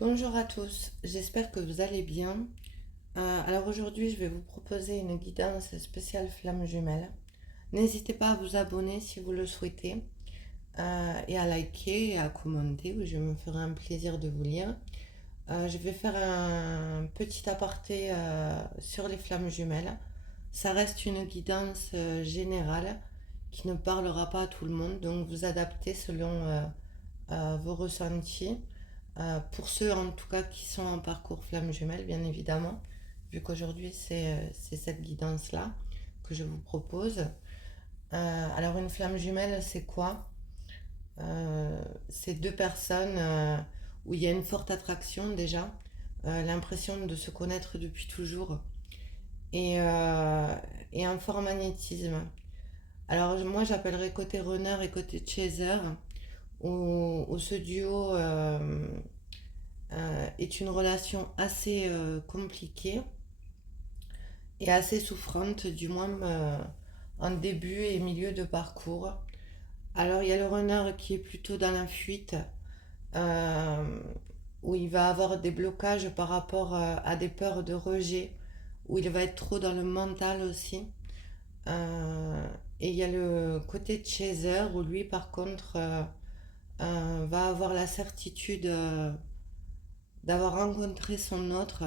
Bonjour à tous, j'espère que vous allez bien. Alors aujourd'hui, je vais vous proposer une guidance spéciale flamme jumelle. N'hésitez pas à vous abonner si vous le souhaitez et à liker et à commenter, je me ferai un plaisir de vous lire. Je vais faire un petit aparté sur les flammes jumelles. Ça reste une guidance générale qui ne parlera pas à tout le monde, donc vous adaptez selon vos ressentis. Pour ceux en tout cas qui sont en parcours flamme jumelle, bien évidemment, vu qu'aujourd'hui c'est cette guidance-là que je vous propose. Alors une flamme jumelle, c'est quoi? C'est deux personnes où il y a une forte attraction déjà, l'impression de se connaître depuis toujours et, euh, et un fort magnétisme. Alors moi j'appellerais côté runner et côté chaser, où ce duo est une relation assez compliquée et assez souffrante, du moins en début et milieu de parcours. Alors il y a le runner qui est plutôt dans la fuite, euh, où il va avoir des blocages par rapport à des peurs de rejet, où il va être trop dans le mental aussi. Et il y a le côté chaser, où lui par contre va avoir la certitude d'avoir rencontré son autre,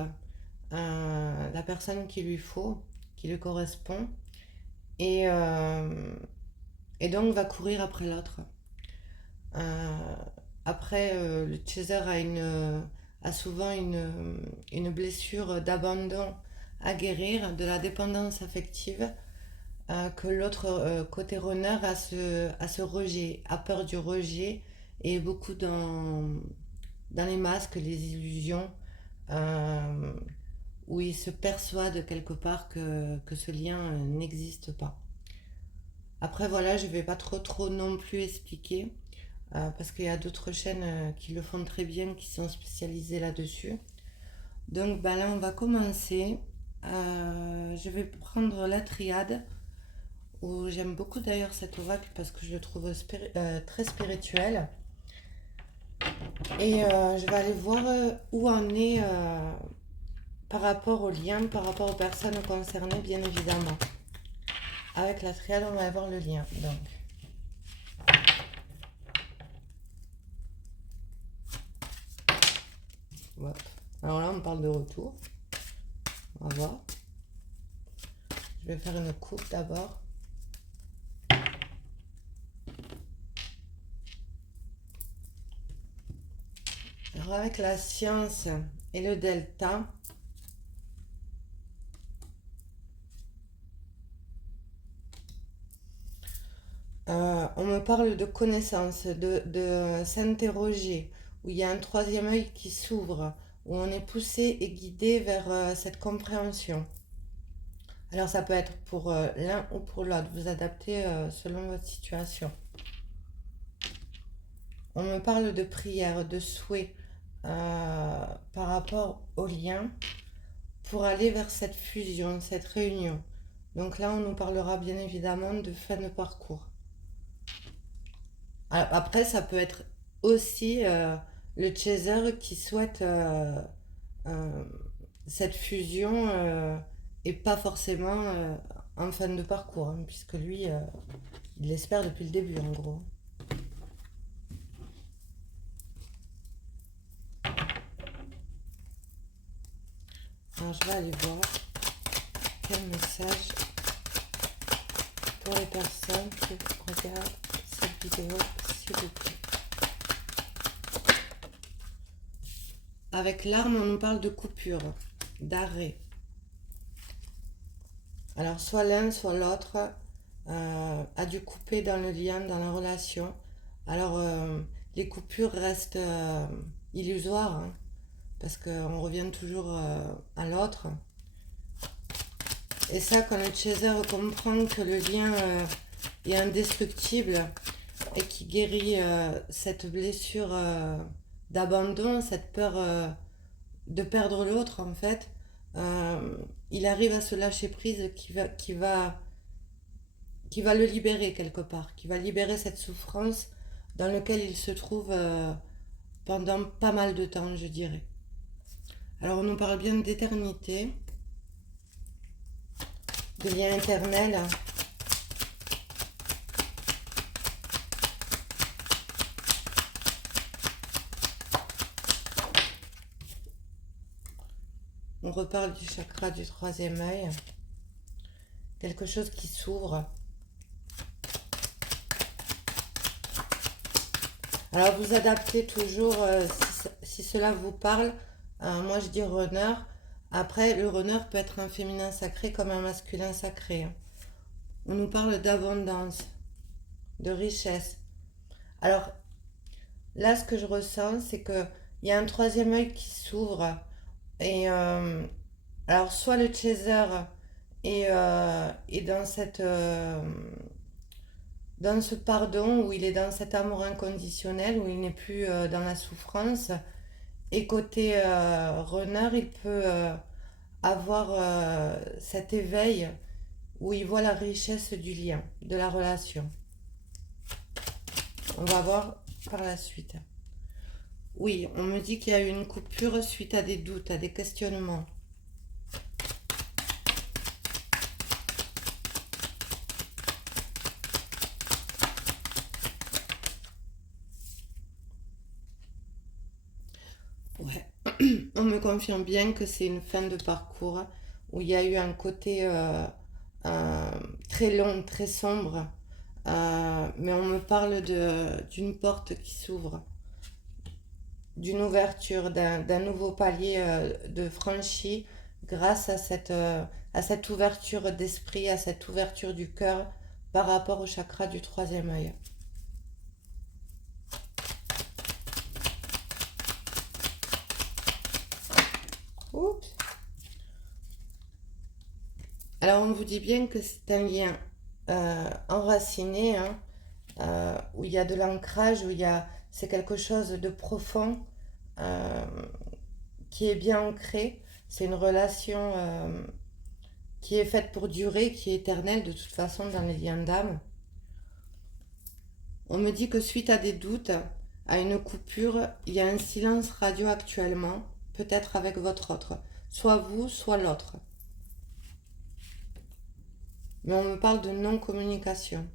la personne qu'il lui faut, qui lui correspond, et, euh, et donc va courir après l'autre. Euh, Après, le chaser a souvent une blessure d'abandon à guérir, de la dépendance affective, que l'autre côté runner a ce rejet, a peur du rejet, et beaucoup dans les masques, les illusions, euh, où il se persuade quelque part que ce lien n'existe pas. Après voilà, je ne vais pas trop non plus expliquer, parce qu'il y a d'autres chaînes qui le font très bien, qui sont spécialisées là-dessus. Donc ben là, on va commencer. Je vais prendre la triade, où j'aime beaucoup d'ailleurs cet oracle parce que je le trouve très spirituel. Et je vais aller voir où en est par rapport au lien, par rapport aux personnes concernées, bien évidemment. Avec la triade, on va avoir le lien. Donc, hop. Alors là, on parle de retour. On va voir. Je vais faire une coupe d'abord. Alors, avec la science et le delta, on me parle de connaissance, de s'interroger, où il y a un troisième œil qui s'ouvre, où on est poussé et guidé vers cette compréhension. Alors ça peut être pour l'un ou pour l'autre, vous adaptez selon votre situation. On me parle de prière, de souhait par rapport au lien pour aller vers cette fusion, cette réunion. Donc là, on nous parlera bien évidemment de fin de parcours. Alors, après, ça peut être aussi le chaser qui souhaite euh, cette fusion et pas forcément en fin de parcours, hein, puisque lui, il l'espère depuis le début en gros. Alors je vais aller voir quel message pour les personnes qui regardent cette vidéo, s'il vous plaît. Avec l'arme, on nous parle de coupure, d'arrêt. Alors soit l'un, soit l'autre a dû couper dans le lien, dans la relation. Alors les coupures restent illusoires, hein, parce qu'on revient toujours à l'autre. Et ça, quand le chaser comprend que le lien est indestructible et qui guérit cette blessure d'abandon, cette peur de perdre l'autre en fait, euh, il arrive à se lâcher prise qui va le libérer quelque part, qui va libérer cette souffrance dans laquelle il se trouve pendant pas mal de temps, je dirais. Alors on nous parle bien d'éternité, de lien éternel. On reparle du chakra du troisième œil. Quelque chose qui s'ouvre. Alors vous adaptez toujours, si cela vous parle, moi je dis runner. Après, le runner peut être un féminin sacré comme un masculin sacré, hein. On nous parle d'abondance, de richesse. Alors là, ce que je ressens, c'est qu'il y a un troisième œil qui s'ouvre. Et alors, soit le chaser est dans ce pardon, où il est dans cet amour inconditionnel, où il n'est plus dans la souffrance. Et côté runner, il peut avoir cet éveil où il voit la richesse du lien, de la relation. On va voir par la suite. Oui, on me dit qu'il y a eu une coupure suite à des doutes, à des questionnements. Ouais, on me confirme bien que c'est une fin de parcours où il y a eu un côté euh, très long, très sombre, mais on me parle d'une porte qui s'ouvre, d'une ouverture, d'un nouveau palier de franchi grâce à cette ouverture d'esprit, à cette ouverture du cœur par rapport au chakra du troisième œil. Oups. Alors on vous dit bien que c'est un lien enraciné, hein, où il y a de l'ancrage, c'est quelque chose de profond euh, qui est bien ancré. C'est une relation qui est faite pour durer, qui est éternelle de toute façon dans les liens d'âme. On me dit que suite à des doutes, à une coupure, il y a un silence radio actuellement, peut-être avec votre autre, soit vous, soit l'autre. Mais on me parle de non-communication.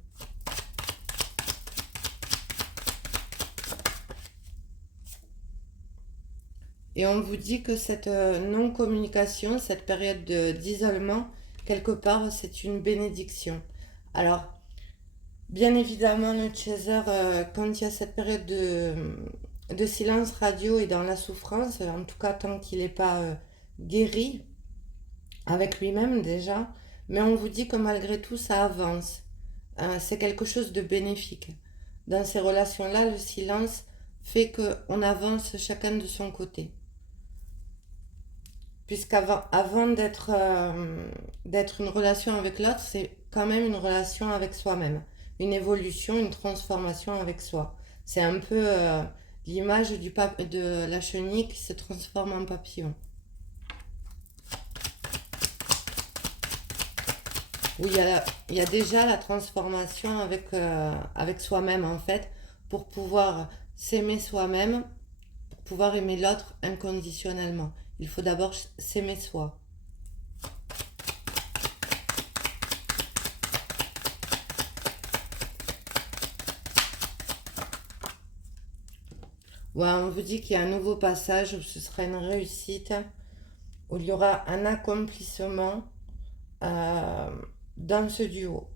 Et on vous dit que cette non-communication, cette période d'isolement, quelque part, c'est une bénédiction. Alors, bien évidemment, le chaser, quand il y a cette période de silence radio et dans la souffrance, en tout cas tant qu'il n'est pas guéri avec lui-même déjà, mais on vous dit que malgré tout, ça avance. C'est quelque chose de bénéfique. Dans ces relations-là, le silence fait qu'on avance chacun de son côté. Puisqu'avant d'être une relation avec l'autre, c'est quand même une relation avec soi-même. Une évolution, une transformation avec soi. C'est un peu l'image de la chenille qui se transforme en papillon. Où il y a déjà la transformation avec soi-même en fait, pour pouvoir s'aimer soi-même, pour pouvoir aimer l'autre inconditionnellement. Il faut d'abord s'aimer soi. Ouais, on vous dit qu'il y a un nouveau passage où ce sera une réussite, où il y aura un accomplissement euh, dans ce duo.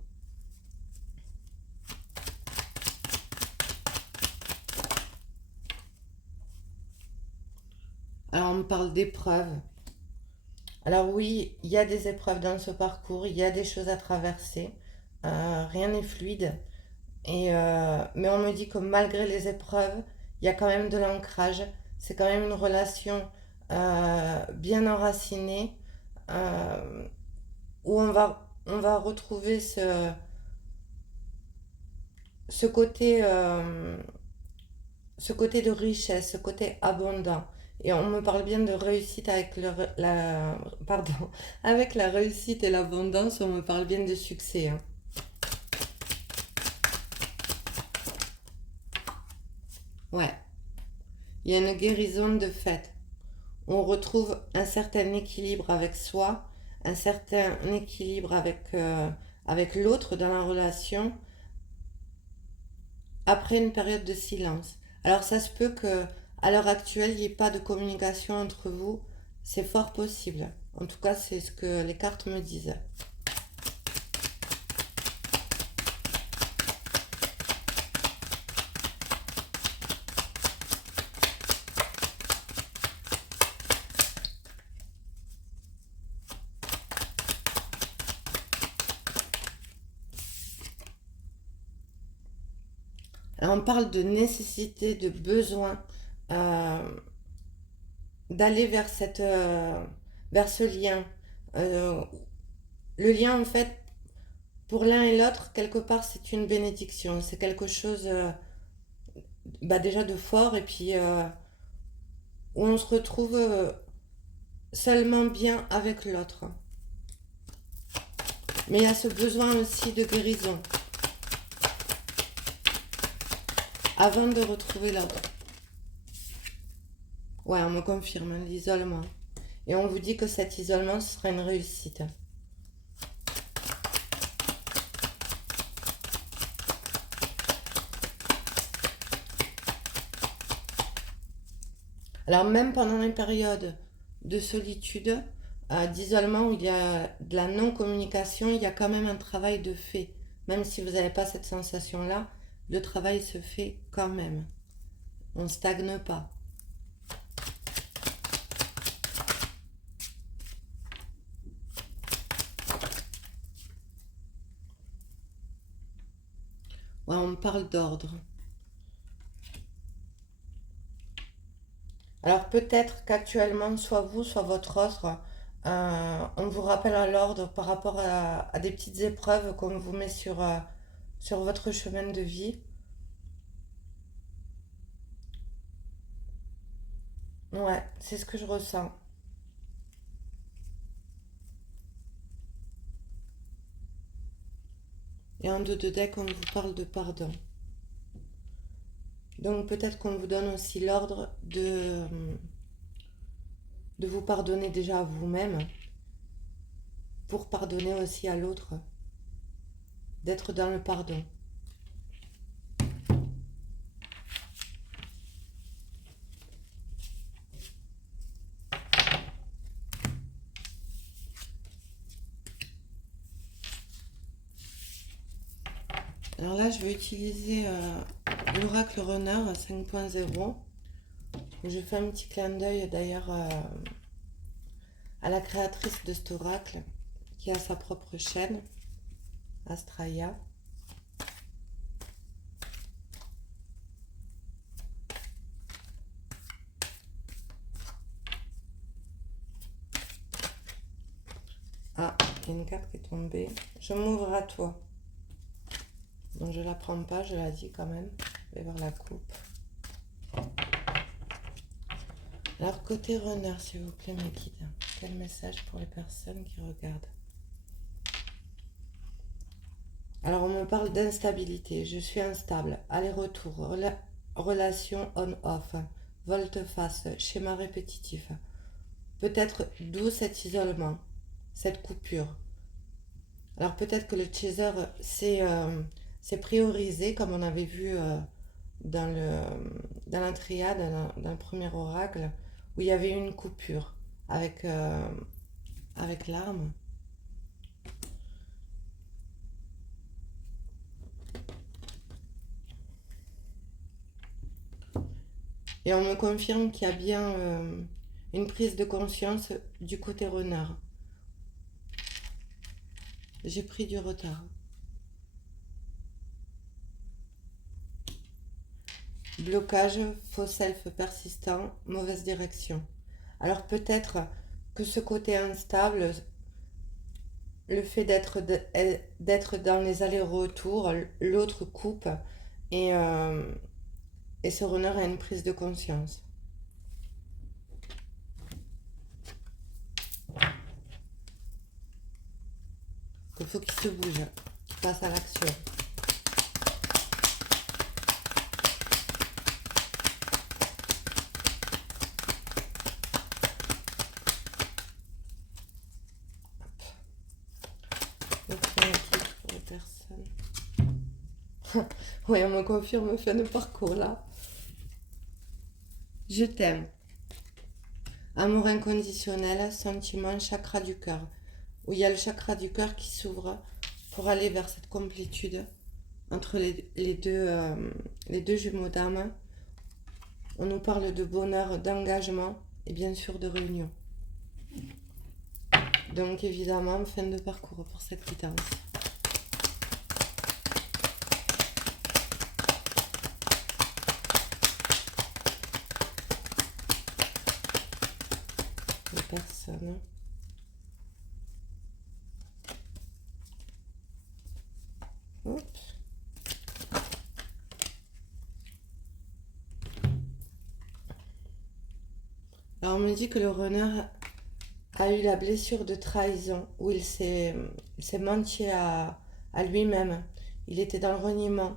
Alors on me parle d'épreuves. Alors oui, il y a des épreuves dans ce parcours, il y a des choses à traverser. Rien n'est fluide. Mais on me dit que malgré les épreuves, il y a quand même de l'ancrage. C'est quand même une relation bien enracinée, où on va retrouver ce côté, ce côté de richesse, ce côté abondant. Et on me parle bien de réussite avec pardon, avec la réussite et l'abondance, on me parle bien de succès, hein. Ouais. il y a une guérison de fait. On retrouve un certain équilibre avec soi, un certain équilibre avec l'autre dans la relation après une période de silence. Alors ça se peut que à l'heure actuelle, il n'y ait pas de communication entre vous. C'est fort possible. En tout cas, c'est ce que les cartes me disent. Alors, on parle de nécessité, de besoin euh, d'aller vers ce lien. Euh, le lien, en fait, pour l'un et l'autre, quelque part, c'est une bénédiction. C'est quelque chose déjà de fort et puis où on se retrouve seulement bien avec l'autre. Mais il y a ce besoin aussi de guérison avant de retrouver l'autre. Ouais, on me confirme l'isolement. Et on vous dit que cet isolement, ce sera une réussite. Alors même pendant les périodes de solitude, d'isolement, où il y a de la non-communication, il y a quand même un travail de fait. Même si vous n'avez pas cette sensation-là, le travail se fait quand même. On ne stagne pas. Ouais, on parle d'ordre. Alors peut-être qu'actuellement, soit vous, soit votre autre, on vous rappelle à l'ordre par rapport à des petites épreuves qu'on vous met sur votre chemin de vie. Ouais, c'est ce que je ressens. Et en deux de deck, on vous parle de pardon. Donc peut-être qu'on vous donne aussi l'ordre de vous pardonner déjà à vous-même pour pardonner aussi à l'autre, d'être dans le pardon. Alors là, je vais utiliser l'oracle Runner 5.0. Je fais un petit clin d'œil d'ailleurs à la créatrice de cet oracle qui a sa propre chaîne, Astraya. Ah, il y a une carte qui est tombée. Je m'ouvre à toi. Donc je la prends pas, je la dis quand même. Je vais voir la coupe. Alors côté runner, s'il vous plaît, mes guides. Quel message pour les personnes qui regardent? Alors on me parle d'instabilité. Je suis instable. Aller-retour. Relation on-off. Volte-face. Schéma répétitif. Peut-être d'où cet isolement, cette coupure. Alors peut-être que le chaser s'est priorisé, comme on avait vu dans la triade, dans le premier oracle, où il y avait une coupure avec l'arme. Et on me confirme qu'il y a bien une prise de conscience du côté renard. J'ai pris du retard. Blocage, faux self persistant, mauvaise direction. Alors peut-être que ce côté instable, le fait d'être dans les allers-retours, l'autre coupe et, et ce runner a une prise de conscience. Il faut qu'il se bouge, qu'il passe à l'action. personne. Oui, on me confirme fin de parcours là. Je t'aime. Amour inconditionnel, sentiment, chakra du cœur. Où il y a le chakra du cœur qui s'ouvre pour aller vers cette complétude entre les deux jumeaux d'âme. On nous parle de bonheur, d'engagement et bien sûr de réunion. Donc évidemment, fin de parcours pour cette quittance. Les personnes. Oups. Alors on me dit que le runner a eu la blessure de trahison où il s'est menti à lui-même. Il était dans le reniement,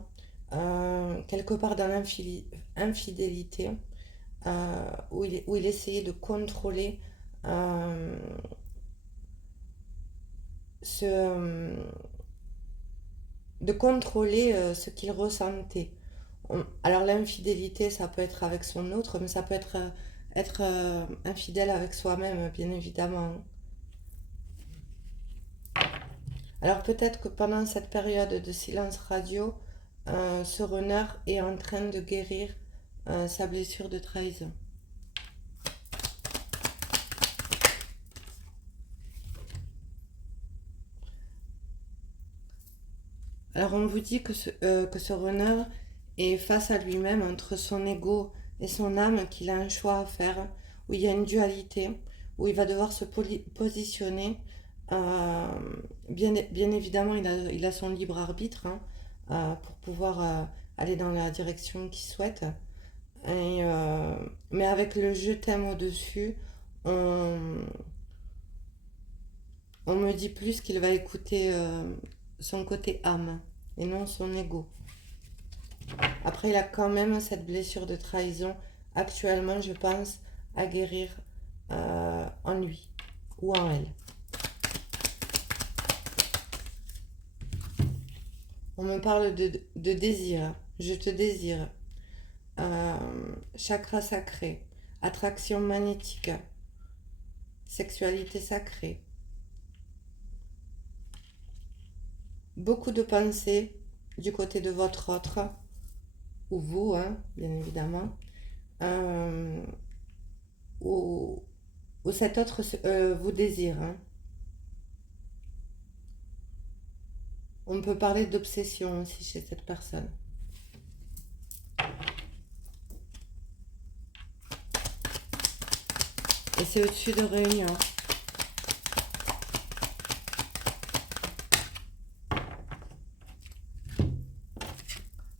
quelque part dans l'infidélité, où il essayait de contrôler euh, ce, ce qu'il ressentait. Alors l'infidélité, ça peut être avec son autre, mais ça peut être infidèle avec soi-même, bien évidemment. Alors peut-être que pendant cette période de silence radio, ce runner est en train de guérir sa blessure de trahison. Alors on vous dit que que ce runner est face à lui-même entre son ego et son âme, qu'il a un choix à faire, où il y a une dualité, où il va devoir se positionner. Euh, bien évidemment, il a son libre arbitre, hein, pour pouvoir aller dans la direction qu'il souhaite. Mais avec le je t'aime au-dessus, on, on me dit plus qu'il va écouter son côté âme et non son ego. Après, il a quand même cette blessure de trahison actuellement, je pense, à guérir en lui ou en elle. On me parle de désir. Je te désire. Chakra sacré. Attraction magnétique. Sexualité sacrée. Beaucoup de pensées du côté de votre autre, ou vous, hein, bien évidemment, ou, ou cet autre vous désire. Hein. On peut parler d'obsession aussi chez cette personne. Et c'est au-dessus de réunion.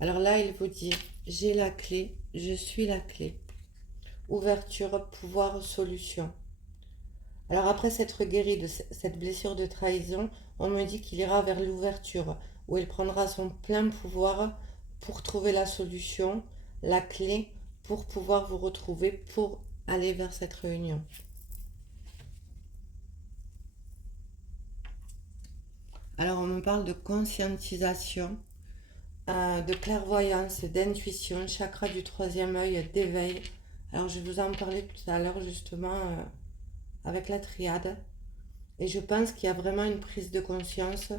Alors là, il vous dit, j'ai la clé, je suis la clé. Ouverture, pouvoir, solution. Alors après s'être guéri de cette blessure de trahison, on me dit qu'il ira vers l'ouverture, où il prendra son plein pouvoir pour trouver la solution, la clé, pour pouvoir vous retrouver, pour aller vers cette réunion. Alors on me parle de conscientisation, de clairvoyance, d'intuition, chakra du troisième œil, d'éveil. Alors je vous en parlais tout à l'heure justement avec la triade. Et je pense qu'il y a vraiment une prise de conscience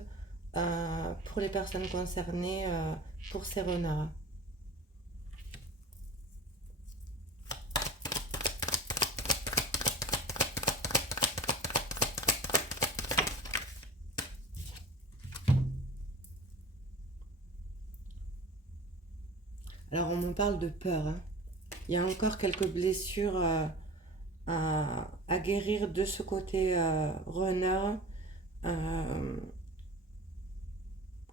pour les personnes concernées pour ces renards. Alors on me parle de peur. Hein. Il y a encore quelques blessures à guérir de ce côté runner.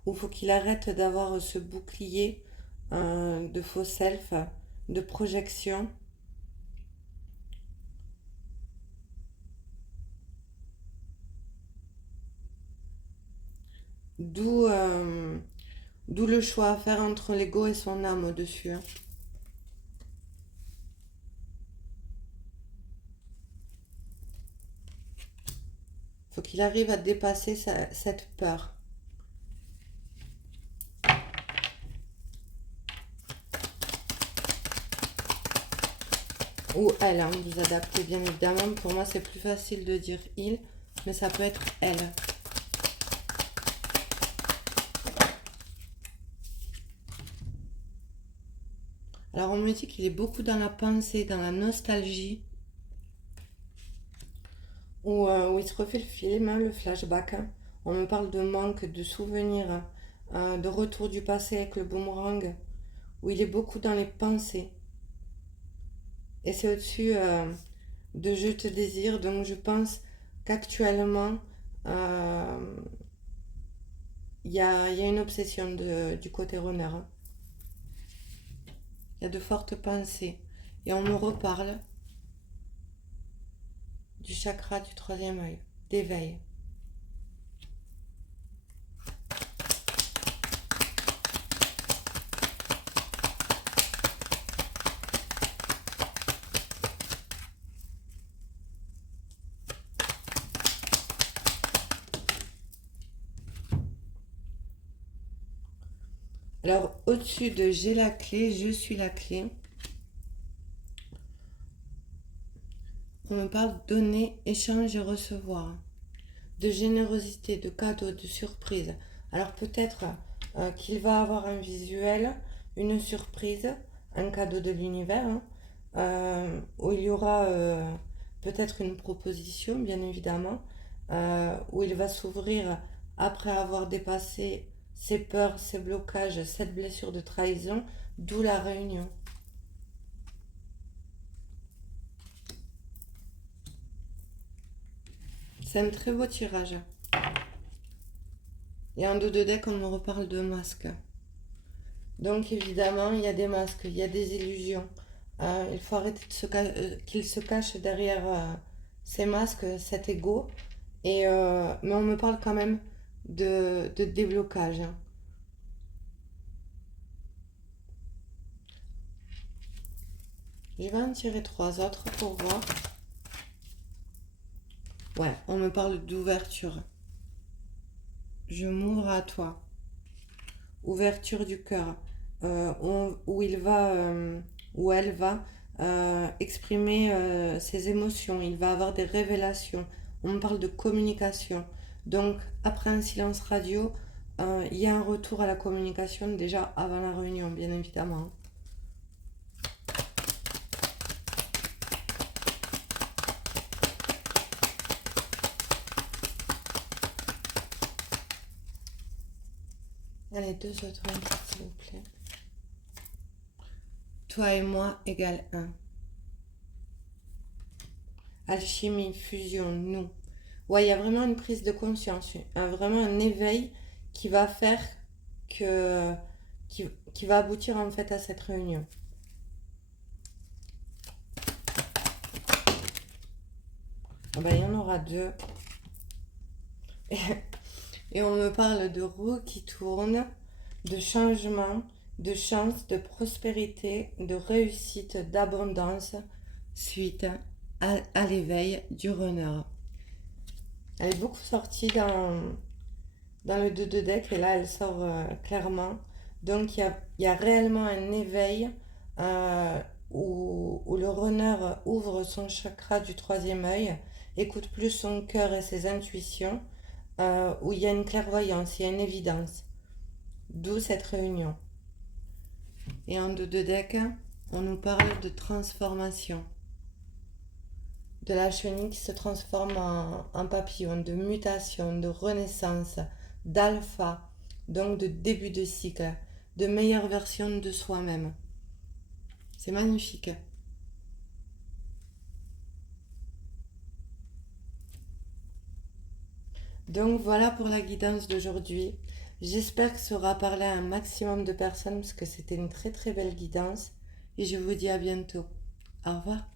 Où il faut qu'il arrête d'avoir ce bouclier de faux self, de projection. D'où le choix à faire entre l'ego et son âme au-dessus. Hein. Faut qu'il arrive à dépasser cette peur. Ou elle, hein, vous adaptez bien évidemment. Pour moi, c'est plus facile de dire il, mais ça peut être elle. Alors, on me dit qu'il est beaucoup dans la pensée, dans la nostalgie, où il se refait le film, hein, le flashback. Hein. On me parle de manque, de souvenirs, de retour du passé avec le boomerang, où il est beaucoup dans les pensées. Et c'est au-dessus de je te désire, donc je pense qu'actuellement, il y a une obsession du côté runner. Hein. Il y a de fortes pensées. Et on me reparle du chakra du troisième œil, d'éveil. Alors, au-dessus de j'ai la clé, je suis la clé, on me parle de donner, échange et recevoir, de générosité, de cadeaux, de surprise. Alors, peut-être qu'il va avoir un visuel, une surprise, un cadeau de l'univers, hein, où il y aura peut-être une proposition, bien évidemment, où il va s'ouvrir après avoir dépassé ses peurs, ses blocages, cette blessure de trahison, d'où la réunion. C'est un très beau tirage. Et en dos de deck, on me reparle de masques. Donc évidemment, il y a des masques, il y a des illusions. Il faut arrêter qu'il se cache derrière ces masques, cet ego. Mais on me parle quand même de déblocage. Hein. Je vais en tirer 3 autres pour voir. Ouais, on me parle d'ouverture. Je m'ouvre à toi. Ouverture du cœur. Où il va, où elle va exprimer ses émotions. Il va avoir des révélations. On me parle de communication. Donc, après un silence radio, il y a un retour à la communication déjà avant la réunion, bien évidemment. Allez, 2 autres indices, s'il vous plaît. Toi et moi égale 1. Alchimie, fusion, nous. Ouais, il y a vraiment une prise de conscience, vraiment un éveil qui va faire que... qui va aboutir en fait à cette réunion. Ah ben, il y en aura 2. Et on me parle de roue qui tourne, de changement, de chance, de prospérité, de réussite, d'abondance, suite à l'éveil du runner. Elle est beaucoup sortie dans le 2 de deck et là elle sort clairement. Donc il y a réellement un éveil où le runner ouvre son chakra du troisième œil, écoute plus son cœur et ses intuitions, où il y a une clairvoyance, il y a une évidence. D'où cette réunion. Et en 2 de deck, on nous parle de transformation. De la chenille qui se transforme en papillon, de mutation, de renaissance, d'alpha, donc de début de cycle, de meilleure version de soi-même. C'est magnifique. Donc voilà pour la guidance d'aujourd'hui. J'espère que ça aura parlé à un maximum de personnes parce que c'était une très très belle guidance. Et je vous dis à bientôt. Au revoir.